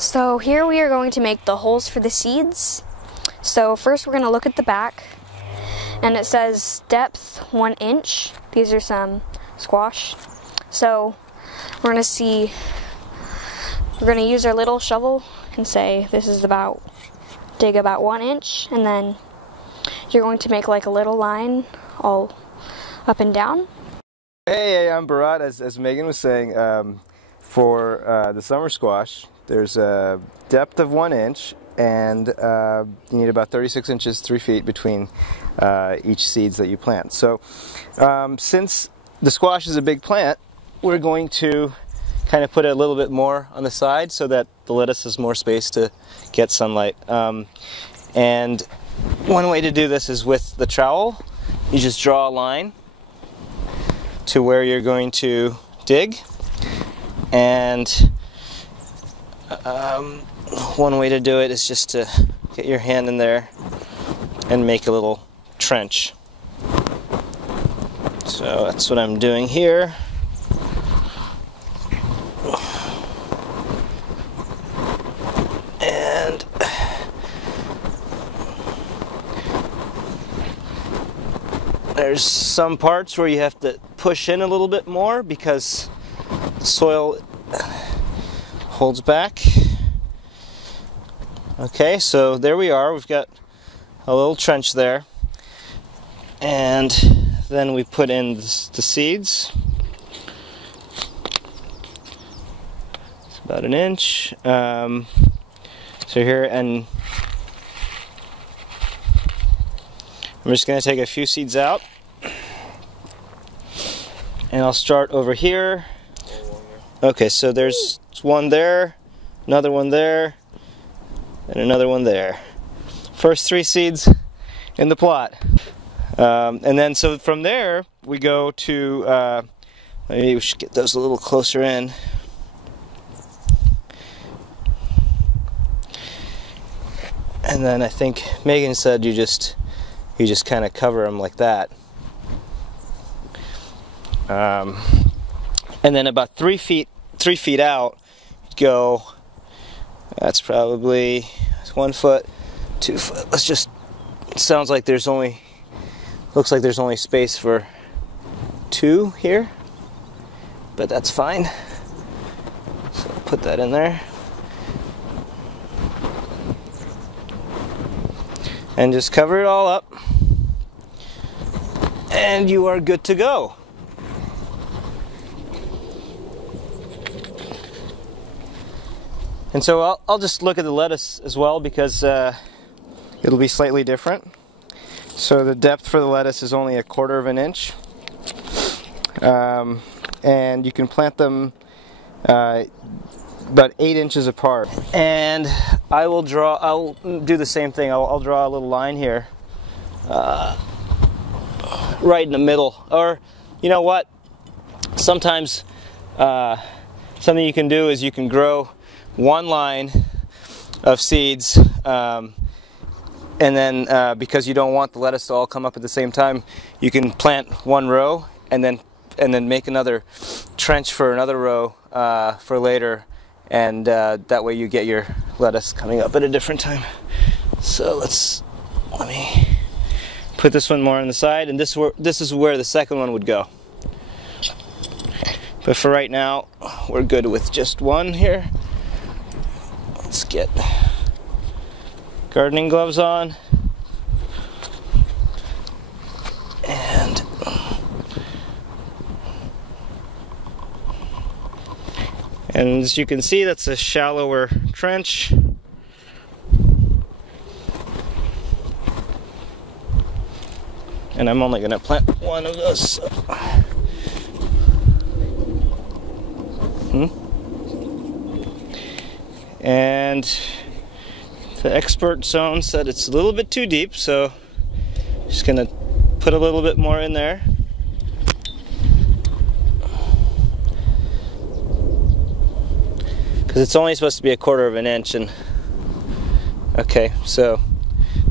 So here we are going to make the holes for the seeds. So first we're going to look at the back, and it says depth 1 inch. These are some squash. So we're going to use our little shovel and say this is dig about 1 inch, and then you're going to make like a little line all up and down. Hey, I'm Bharat. As Megan was saying, for the summer squash, there's a depth of 1 inch, and you need about 36 inches, 3 feet between each seeds that you plant. So since the squash is a big plant, we're going to kind of put it a little bit more on the side so that the lettuce has more space to get sunlight. And one way to do this is with the trowel. You just draw a line to where you're going to dig, and one way to do it is just to get your hand in there and make a little trench. So that's what I'm doing here. And there's some parts where you have to push in a little bit more because the soil holds back. Okay, so there we are. We've got a little trench there. And then we put in the seeds. It's about 1 inch. So here, and I'm just going to take a few seeds out. And I'll start over here. Okay, so there's one there, another one there, and another one there. First 3 seeds in the plot. And then so from there we go to, maybe we should get those a little closer in. And then I think Megan said you just kind of cover them like that. And then about 3 feet out, go. That's probably 1 foot, 2 foot. Let's just. It sounds like there's only. Looks like there's only space for 2 here, but that's fine. So put that in there, and just cover it all up, and you are good to go. And so I'll just look at the lettuce as well, because it'll be slightly different. So the depth for the lettuce is only 1/4 inch. And you can plant them about 8 inches apart. And I'll do the same thing. I'll draw a little line here, right in the middle. Or, you know what? Sometimes something you can do is you can grow one line of seeds, and then because you don't want the lettuce to all come up at the same time, you can plant 1 row and then make another trench for another row for later, and that way you get your lettuce coming up at a different time. So let me put this one more on the side, and this is where the second one would go. But for right now, we're good with just one here. Let's get gardening gloves on, and as you can see, that's a shallower trench. And I'm only going to plant 1 of those. And the expert zone said it's a little bit too deep, so just gonna put a little bit more in there. Because it's only supposed to be 1/4 inch, and okay, so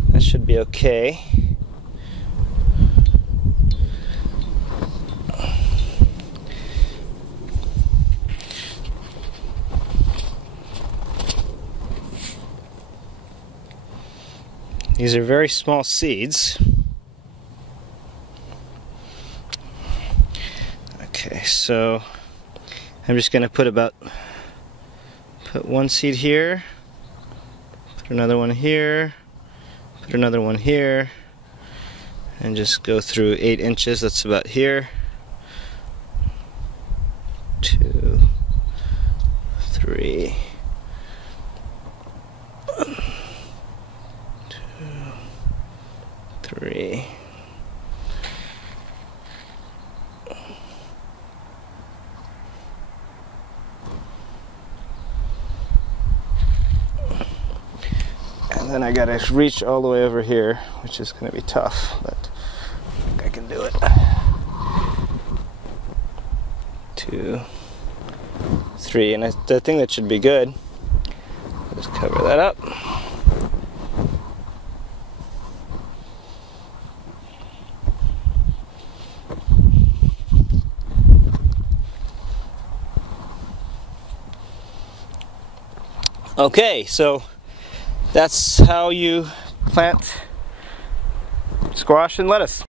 that should be okay. These are very small seeds. Okay, so I'm just going to put one seed here, put another one here, put another one here, and just go through 8 inches. That's about here. 2, 3, 1, 2, 3. And then I gotta reach all the way over here, which is gonna be tough, but I can do it. 2, 3, and I think that should be good. Just cover that up. Okay, so that's how you plant squash and lettuce.